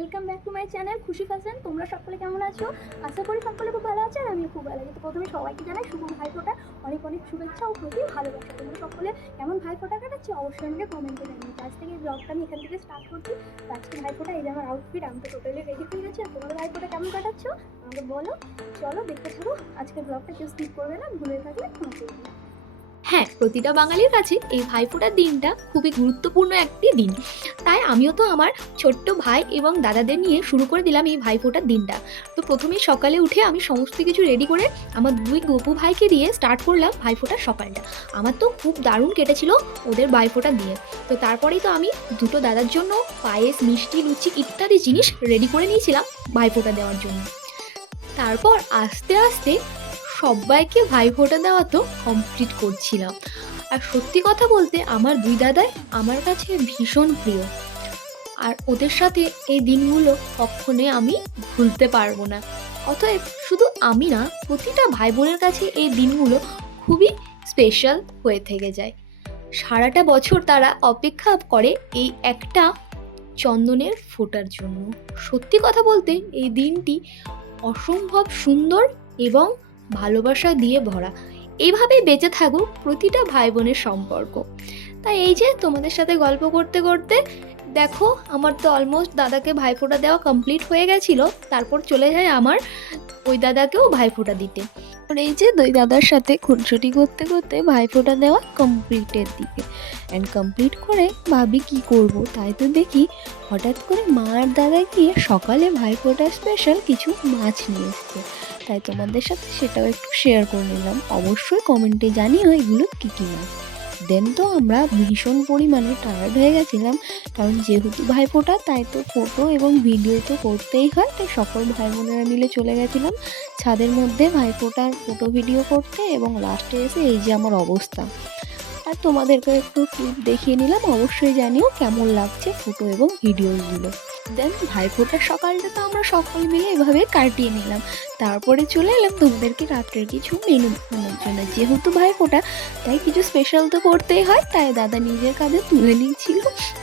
Welcome back to my channel Khushi fashion তোমরা সকলে কেমন আছো? আশা করি সকলে খুব ভালো আছো আর আমিও খুব ভালো আছি। তো প্রথমে সবাইকে জানাই শুভ ভাইফোঁটা। অনেক অনেক শুভেচ্ছা ও প্রতি ভালোবাসা। তোমরা সকলে কেমন ভাইফোঁটা কাটাচ্ছি? অবশ্যই আমাকে কমেন্টে জানিয়ে আজ থেকে ব্লগটা আমি এখান থেকে স্টার্ট করছি। আজকে ভাইফোঁটা, এই যে আমার আউটফিট আমি তো টোটালি রেডি হয়ে গেছি। আর তোমাদের ভাইফোঁটা কেমন কাটাচ্ছ? আমাকে বলো। চলো দেখতে থাকো। আজকে ব্লগটা কেউ স্কিপ করবে না। ভুলে থাকলে ক্ষমা করে দিও। হ্যাঁ প্রতিটা বাঙালির কাছে এই ভাইফোঁটার দিনটা খুবই গুরুত্বপূর্ণ একটি দিন। তাই আমিও তো আমার ছোট্ট ভাই এবং দাদাদের নিয়ে শুরু করে দিলাম এই ভাইফোঁটার দিনটা। তো প্রথমেই সকালে উঠে আমি সমস্ত কিছু রেডি করে আমার দুই গপু ভাইকে দিয়ে স্টার্ট করলাম ভাইফোঁটার সকালটা। আমার তো খুব দারুণ কেটেছিল ওদের ভাইফোঁটা দিয়ে। তো তারপরেই তো আমি দুটো দাদার জন্য পায়েস, মিষ্টি, লুচি ইত্যাদি জিনিস রেডি করে নিয়েছিলাম ভাইফোঁটা দেওয়ার জন্য। তারপর আস্তে আস্তে সবাইকে ভাইফোঁটা দেওয়া তো কমপ্লিট করছিলাম। আর সত্যি কথা বলতে আমার দুই দাদাই আমার কাছে ভীষণ প্রিয়। আর ওদের সাথে এই দিনগুলো কখনোই আমি ভুলতে পারব না। অতএব শুধু আমি না, প্রতিটা ভাই বোনের কাছে এই দিনগুলো খুবই স্পেশাল হয়ে থেকে যায়। সারাটা বছর তারা অপেক্ষা করে এই একটা চন্দনের ফোটার জন্য। সত্যি কথা বলতে এই দিনটি অসম্ভব সুন্দর এবং ভালোবাসা দিয়ে ভরা। এইভাবে বেঁচে থাকুক প্রতিটা ভাই বোনের সম্পর্ক। তাই এই যে তোমাদের সাথে গল্প করতে করতে, দেখো আমার তো অলমোস্ট দাদাকে ভাইফোঁটা দেওয়া কমপ্লিট হয়ে গেছিল, তারপর চলে যায় আমার ওই দাদাকেও ভাইফোঁটা দিতে। আর এই যে দুই দাদার সাথে খুনসুটি করতে করতে ভাইফোঁটা দেওয়া কমপ্লিটের দিকে। অ্যান্ড কমপ্লিট করে ভাবি কি করব, তাই তো দেখি হঠাৎ করে মা আর দাদা গিয়ে সকালে ভাইফোঁটা স্পেশাল কিছু মাছ নিয়ে এসছে। তাই তোমাদের সাথে সেটাও একটু শেয়ার করে নিলাম। অবশ্যই কমেন্টে জানিও এগুলো কী কী মাছ। দেন তো আমরা ভীষণ পরিমাণে টায়ার্ড হয়ে গেছিলাম। কারণ যেহেতু ভাইফোঁটা, তাই তো ফটো এবং ভিডিও তো করতেই হয়। তাই সকল ভাই বোনেরা মিলে চলে গেছিলাম ছাদের মধ্যে ভাইফোঁটার ফটো ভিডিও করতে এবং লাস্টে এসে এই যে আমার অবস্থা। আর তোমাদেরকে একটু ক্লিপ দেখিয়ে নিলাম, অবশ্যই জানিও কেমন লাগছে ফটো এবং ভিডিওগুলো দেন ভাইফোঁটার সকালটা তো আমরা সকল মিলে এভাবে কাটিয়ে নিলাম। তারপরে চলে এলাম তোমাদেরকে রাত্রের কিছু মেনু বানানোর জন্য। যেহেতু ভাইফোঁটা তাই কিছু স্পেশাল তো করতেই হয়, তাই দাদা নিজের কাঁধে তুলে নিয়েছিল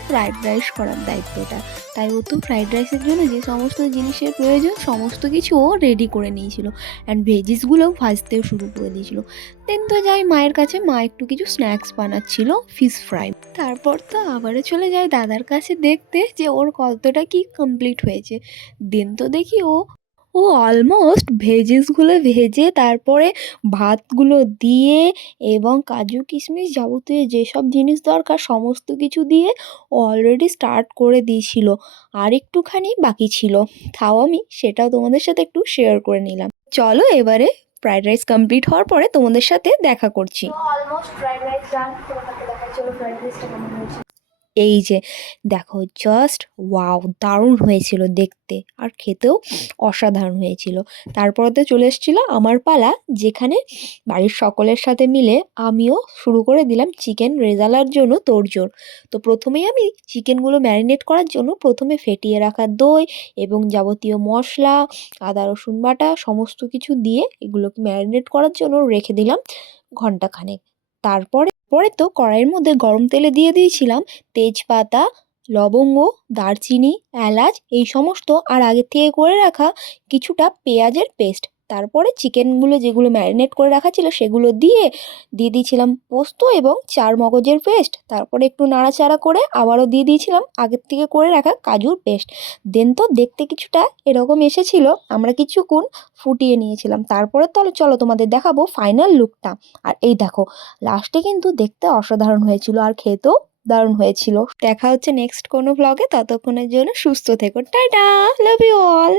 ফ্রাইড রাইস করার দায়িত্বটা। তাই ও তো ফ্রাইড রাইসের জন্য যে সমস্ত জিনিসের প্রয়োজন, সমস্ত কিছু ও রেডি করে নিয়েছিল। অ্যান্ড ভেজিসগুলোও ভাজতেও শুরু করে দিয়েছিল। দেন তো যাই, মায়ের কাছে মা একটু কিছু স্ন্যাক্স বানাচ্ছিল ফিশ ফ্রাই তারপর তো আবারও চলে যায় দাদার কাছে দেখতে যে ওর কতটা কি কমপ্লিট হয়েছে। দেন তো দেখি ও ও অলমোস্ট ভেজেসগুলো ভেজে তারপরে ভাতগুলো দিয়ে এবং কাজু কিশমিশ যাবতীয় যেসব জিনিস দরকার সমস্ত কিছু দিয়ে ও অলরেডি স্টার্ট করে দিয়েছিল। আর একটুখানি বাকি ছিল। তাও আমি সেটাও তোমাদের সাথে একটু শেয়ার করে নিলাম। চলো এবারে ফ্রাইড রাইস কমপ্লিট হওয়ার পরে তোমাদের সাথে দেখা করছি। অলমোস্ট ফ্রাইড রাইস চলো ফ্রাইড রাইসটা কেমন হয়েছে। এই যে দেখো জাস্ট ওয়াও দারুণ হয়েছিল দেখতে। আর খেতেও অসাধারণ হয়েছিল। তারপরে তো চলে এসেছিল আমার পালা, যেখানে বাড়ির সকলের সাথে মিলে আমিও শুরু করে দিলাম চিকেন রেজালার জন্য তোড়জোড়। তো প্রথমেই আমি চিকেনগুলো ম্যারিনেট করার জন্য প্রথমে ফেটিয়ে রাখা দই এবং যাবতীয় মশলা, আদা, রসুন বাটা, সমস্ত কিছু দিয়ে এগুলোকে ম্যারিনেট করার জন্য রেখে দিলাম ঘন্টাখানেক। তারপরে, পরে তো কড়াইয়ের মধ্যে গরম তেলে দিয়ে দিয়েছিলাম তেজপাতা, লবঙ্গ, দারচিনি, এলাচ, এই সমস্ত আর আগের থেকে করে রাখা কিছুটা পেঁয়াজের পেস্ট। তারপরে চিকেনগুলো যেগুলো ম্যারিনেট করে রাখা ছিল সেগুলো দিয়ে দিয়ে দিয়েছিলাম পোস্ত এবং চার মগজের পেস্ট। তারপরে একটু নাড়াচাড়া করে আবারও দিয়ে দিয়েছিলাম আগের থেকে করে রাখা কাজুর পেস্ট। দেন তো দেখতে কিছুটা এরকম এসেছিল, আমরা কিছুক্ষণ ফুটিয়ে নিয়েছিলাম। তারপরে তো চলো তোমাদের দেখাবো ফাইনাল লুকটা আর এই দেখো লাস্টে কিন্তু দেখতে অসাধারণ হয়েছিল আর খেতেও দারুণ হয়েছিল। দেখা হচ্ছে নেক্সট কোনো ব্লগে ততক্ষণের জন্য সুস্থ থেকো। টাটা! Love you all